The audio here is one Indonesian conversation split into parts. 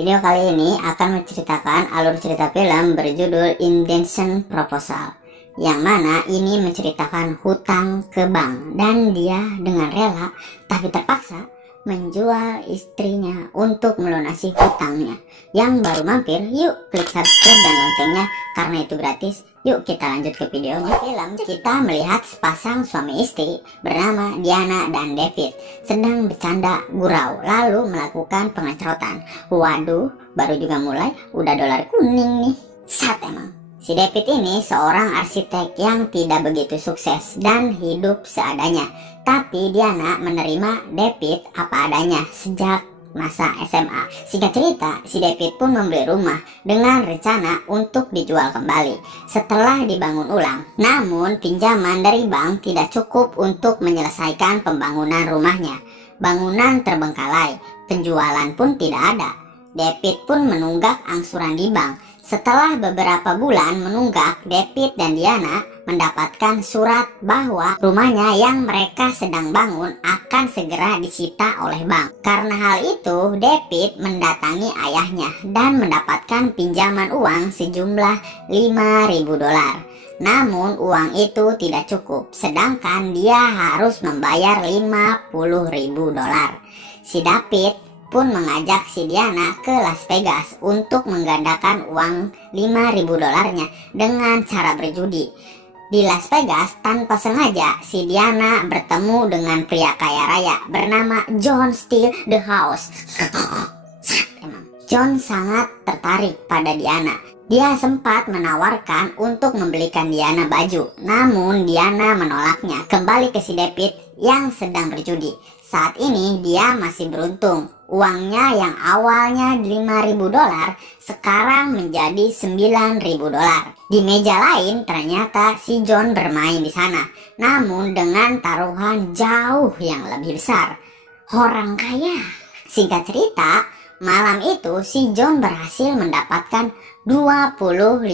Video kali ini akan menceritakan alur cerita film berjudul Indecent Proposal, yang mana ini menceritakan hutang ke bank dan dia dengan rela tapi terpaksa menjual istrinya untuk melunasi hutangnya. Yang baru mampir, yuk klik subscribe dan loncengnya karena itu gratis. Yuk kita lanjut ke videonya. Film kita melihat sepasang suami istri bernama Diana dan David sedang bercanda gurau lalu melakukan pengecotan. Waduh, baru juga mulai udah dolar kuning nih. Sat emang. Si David ini seorang arsitek yang tidak begitu sukses dan hidup seadanya. Tapi Diana menerima David apa adanya sejak masa SMA. Singkat cerita, si David pun membeli rumah dengan rencana untuk dijual kembali setelah dibangun ulang. Namun pinjaman dari bank tidak cukup untuk menyelesaikan pembangunan rumahnya. Bangunan terbengkalai, penjualan pun tidak ada. David pun menunggak angsuran di bank. Setelah beberapa bulan menunggak, David dan Diana mendapatkan surat bahwa rumahnya yang mereka sedang bangun akan segera disita oleh bank. Karena hal itu, David mendatangi ayahnya dan mendapatkan pinjaman uang sejumlah $5.000. Namun uang itu tidak cukup, sedangkan dia harus membayar $50.000. Si David pun mengajak si Diana ke Las Vegas untuk menggandakan uang $5.000-nya dengan cara berjudi. Di Las Vegas, tanpa sengaja, si Diana bertemu dengan pria kaya raya bernama John Steele the House. John sangat tertarik pada Diana. Dia sempat menawarkan untuk membelikan Diana baju, namun Diana menolaknya. Kembali ke si David yang sedang berjudi. Saat ini dia masih beruntung. Uangnya yang awalnya $5.000 sekarang menjadi $9.000. Di meja lain ternyata si John bermain di sana, namun dengan taruhan jauh yang lebih besar. Orang kaya. Singkat cerita, malam itu si John berhasil mendapatkan $25.000.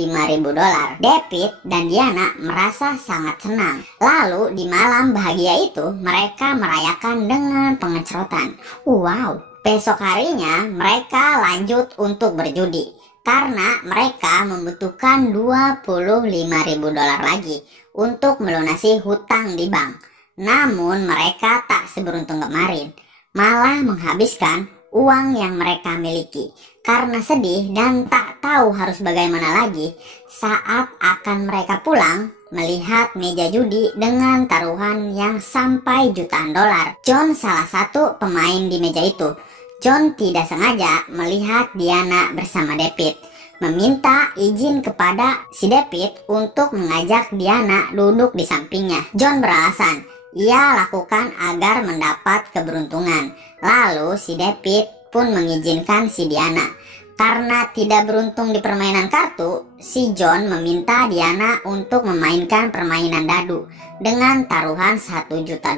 David dan Diana merasa sangat senang. Lalu di malam bahagia itu mereka merayakan dengan pengecotan. Wow. Besok harinya mereka lanjut untuk berjudi karena mereka membutuhkan $25.000 lagi untuk melunasi hutang di bank. Namun mereka tak seberuntung kemarin, malah menghabiskan uang yang mereka miliki. Karena sedih dan tak tahu harus bagaimana lagi, saat akan mereka pulang, melihat meja judi dengan taruhan yang sampai jutaan dolar. John salah satu pemain di meja itu. John tidak sengaja melihat Diana bersama David, meminta izin kepada si David untuk mengajak Diana duduk di sampingnya. John beralasan ia lakukan agar mendapat keberuntungan. Lalu si David pun mengizinkan si Diana. Karena tidak beruntung di permainan kartu, si John meminta Diana untuk memainkan permainan dadu dengan taruhan $1 juta.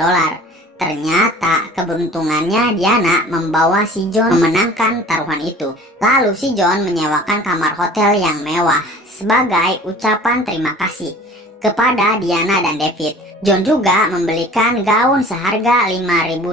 Ternyata keberuntungannya Diana membawa si John memenangkan taruhan itu. Lalu si John menyewakan kamar hotel yang mewah sebagai ucapan terima kasih kepada Diana dan David. John juga membelikan gaun seharga $5.000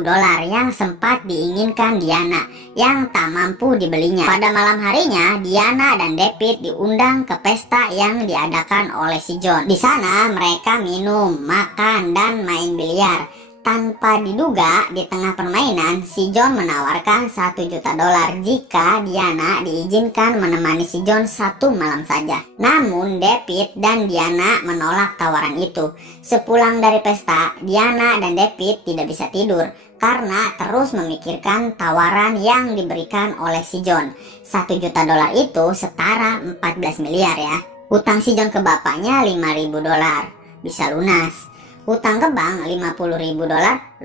yang sempat diinginkan Diana yang tak mampu dibelinya. Pada malam harinya, Diana dan David diundang ke pesta yang diadakan oleh si John. Di sana mereka minum, makan, dan main biliar. Tanpa diduga, di tengah permainan, si John menawarkan $1 juta jika Diana diizinkan menemani si John satu malam saja. Namun David dan Diana menolak tawaran itu. Sepulang dari pesta, Diana dan David tidak bisa tidur karena terus memikirkan tawaran yang diberikan oleh si John. $1 juta itu setara 14 miliar ya. Hutang si John ke bapaknya $5.000, bisa lunas. Hutang ke bank $50.000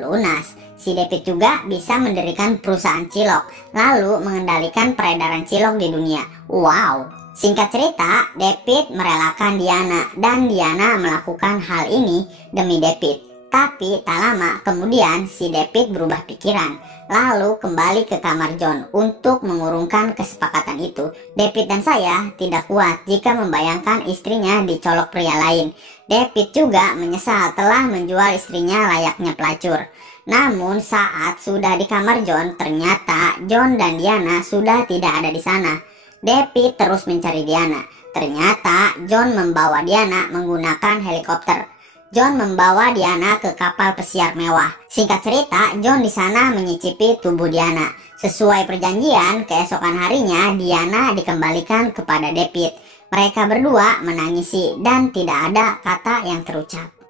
lunas. Si David juga bisa mendirikan perusahaan cilok, lalu mengendalikan peredaran cilok di dunia. Wow. Singkat cerita, David merelakan Diana dan Diana melakukan hal ini demi David. Tapi tak lama kemudian si David berubah pikiran, lalu kembali ke kamar John untuk mengurungkan kesepakatan itu. David dan saya tidak kuat jika membayangkan istrinya dicolok pria lain. David juga menyesal telah menjual istrinya layaknya pelacur. Namun saat sudah di kamar John, ternyata John dan Diana sudah tidak ada di sana. David terus mencari Diana. Ternyata John membawa Diana menggunakan helikopter. John membawa Diana ke kapal pesiar mewah. Singkat cerita, John di sana menyicipi tubuh Diana. Sesuai perjanjian, keesokan harinya Diana dikembalikan kepada David. Mereka berdua menangisi dan tidak ada kata yang terucap.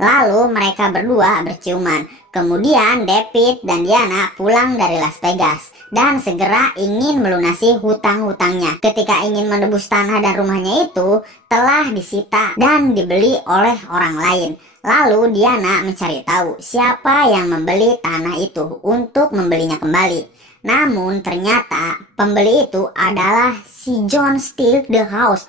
Lalu mereka berdua berciuman. Kemudian David dan Diana pulang dari Las Vegas dan segera ingin melunasi hutang-hutangnya. Ketika ingin menebus tanah dan rumahnya itu telah disita dan dibeli oleh orang lain. Lalu Diana mencari tahu siapa yang membeli tanah itu untuk membelinya kembali. Namun ternyata pembeli itu adalah si John steal the house.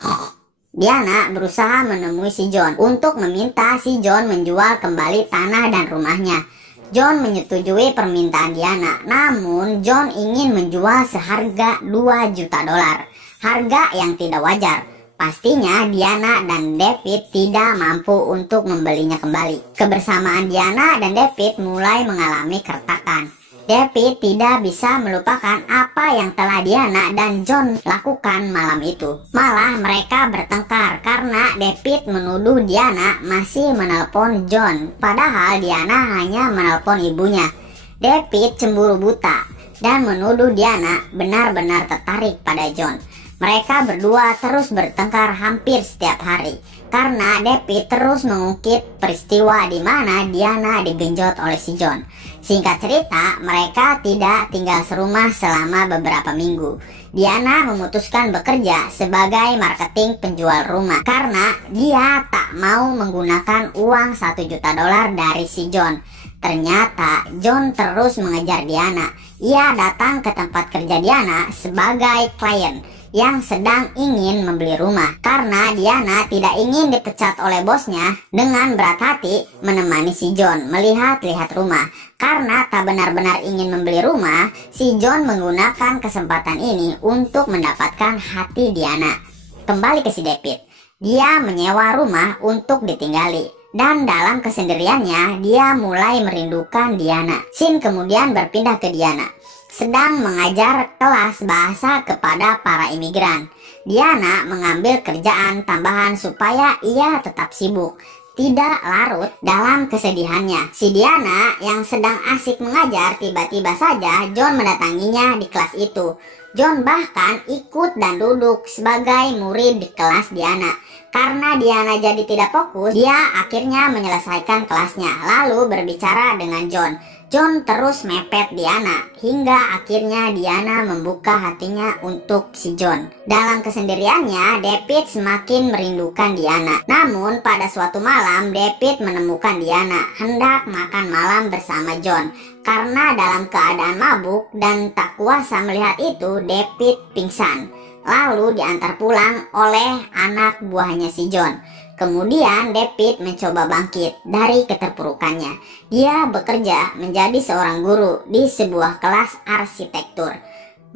Diana berusaha menemui si John untuk meminta si John menjual kembali tanah dan rumahnya. John menyetujui permintaan Diana, namun John ingin menjual seharga 2 juta dolar, harga yang tidak wajar. Pastinya Diana dan David tidak mampu untuk membelinya kembali. Kebersamaan Diana dan David mulai mengalami keretakan. David tidak bisa melupakan apa yang telah Diana dan John lakukan malam itu. Malah mereka bertengkar karena David menuduh Diana masih menelpon John, padahal Diana hanya menelpon ibunya. David cemburu buta dan menuduh Diana benar-benar tertarik pada John. Mereka berdua terus bertengkar hampir setiap hari karena David terus mengungkit peristiwa di mana Diana digenjot oleh si John. Singkat cerita, mereka tidak tinggal serumah selama beberapa minggu. Diana memutuskan bekerja sebagai marketing penjual rumah karena dia tak mau menggunakan uang 1 juta dolar dari si John. Ternyata John terus mengejar Diana. Ia datang ke tempat kerja Diana sebagai klien yang sedang ingin membeli rumah karena Diana tidak ingin dipecat oleh bosnya. Dengan berat hati menemani si John melihat-lihat rumah. Karena tak benar-benar ingin membeli rumah, si John menggunakan kesempatan ini untuk mendapatkan hati Diana. Kembali ke si David, dia menyewa rumah untuk ditinggali. Dan dalam kesendiriannya, dia mulai merindukan Diana. Scene kemudian berpindah ke Diana sedang mengajar kelas bahasa kepada para imigran. Diana mengambil kerjaan tambahan supaya ia tetap sibuk, tidak larut dalam kesedihannya. Si Diana yang sedang asik mengajar, tiba-tiba saja John mendatanginya di kelas itu. John bahkan ikut dan duduk sebagai murid di kelas Diana. Karena Diana jadi tidak fokus, dia akhirnya menyelesaikan kelasnya lalu berbicara dengan John. John terus mepet Diana hingga akhirnya Diana membuka hatinya untuk si John. Dalam kesendiriannya, David semakin merindukan Diana. Namun pada suatu malam, David menemukan Diana hendak makan malam bersama John. Karena dalam keadaan mabuk dan tak kuasa melihat itu, David pingsan. Lalu diantar pulang oleh anak buahnya si John. Kemudian David mencoba bangkit dari keterpurukannya. Dia bekerja menjadi seorang guru di sebuah kelas arsitektur.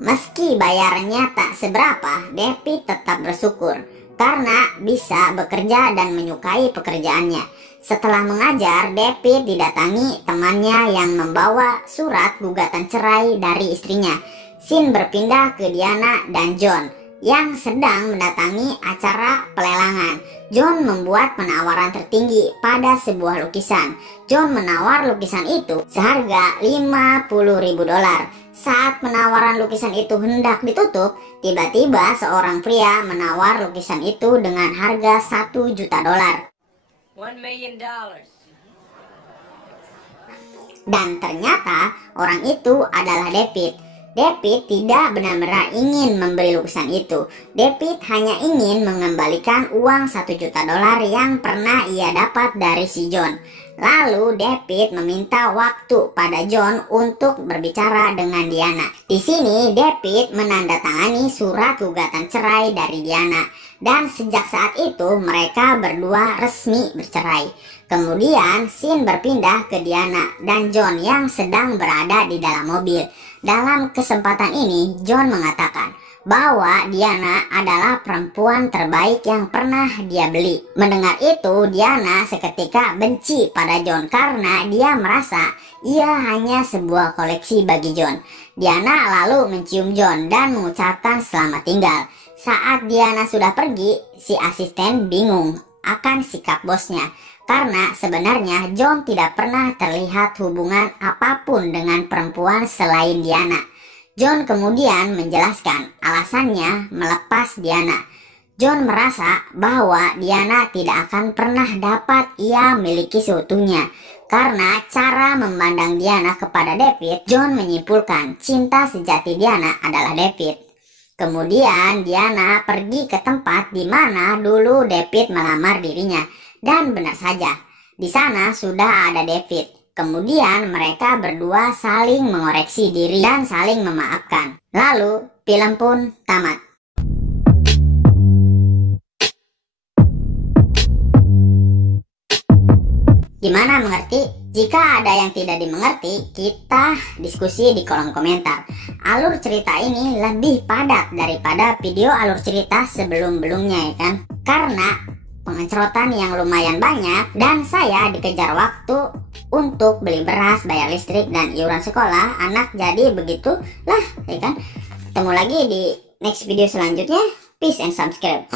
Meski bayarannya tak seberapa, David tetap bersyukur karena bisa bekerja dan menyukai pekerjaannya. Setelah mengajar, David didatangi temannya yang membawa surat gugatan cerai dari istrinya. Scene berpindah ke Diana dan John yang sedang mendatangi acara pelelangan. John membuat penawaran tertinggi pada sebuah lukisan. John menawar lukisan itu seharga 50.000 dolar. Saat penawaran lukisan itu hendak ditutup, tiba-tiba seorang pria menawar lukisan itu dengan harga 1 juta dolar. $1 million. Dan ternyata orang itu adalah David. David tidak benar-benar ingin membeli lukisan itu. David hanya ingin mengembalikan uang 1 juta dolar yang pernah ia dapat dari si John. Lalu David meminta waktu pada John untuk berbicara dengan Diana. Di sini David menandatangani surat gugatan cerai dari Diana. Dan sejak saat itu mereka berdua resmi bercerai. Kemudian scene berpindah ke Diana dan John yang sedang berada di dalam mobil. Dalam kesempatan ini John mengatakan, bahwa Diana adalah perempuan terbaik yang pernah dia beli. Mendengar itu, Diana seketika benci pada John karena dia merasa ia hanya sebuah koleksi bagi John. Diana lalu mencium John dan mengucapkan selamat tinggal. Saat Diana sudah pergi, si asisten bingung akan sikap bosnya karena sebenarnya John tidak pernah terlihat hubungan apapun dengan perempuan selain Diana. John kemudian menjelaskan alasannya melepas Diana. John merasa bahwa Diana tidak akan pernah dapat ia miliki seutuhnya. Karena cara memandang Diana kepada David, John menyimpulkan cinta sejati Diana adalah David. Kemudian Diana pergi ke tempat di mana dulu David melamar dirinya. Dan benar saja, di sana sudah ada David. Kemudian mereka berdua saling mengoreksi diri dan saling memaafkan. Lalu film pun tamat. Gimana, mengerti? Jika ada yang tidak dimengerti, kita diskusi di kolom komentar. Alur cerita ini lebih padat daripada video alur cerita sebelum-belumnya, ya kan? Karena pengecotan yang lumayan banyak dan saya dikejar waktu untuk beli beras, bayar listrik, dan iuran sekolah anak, jadi begitulah, ya kan? Ketemu lagi di next video selanjutnya. Peace and subscribe.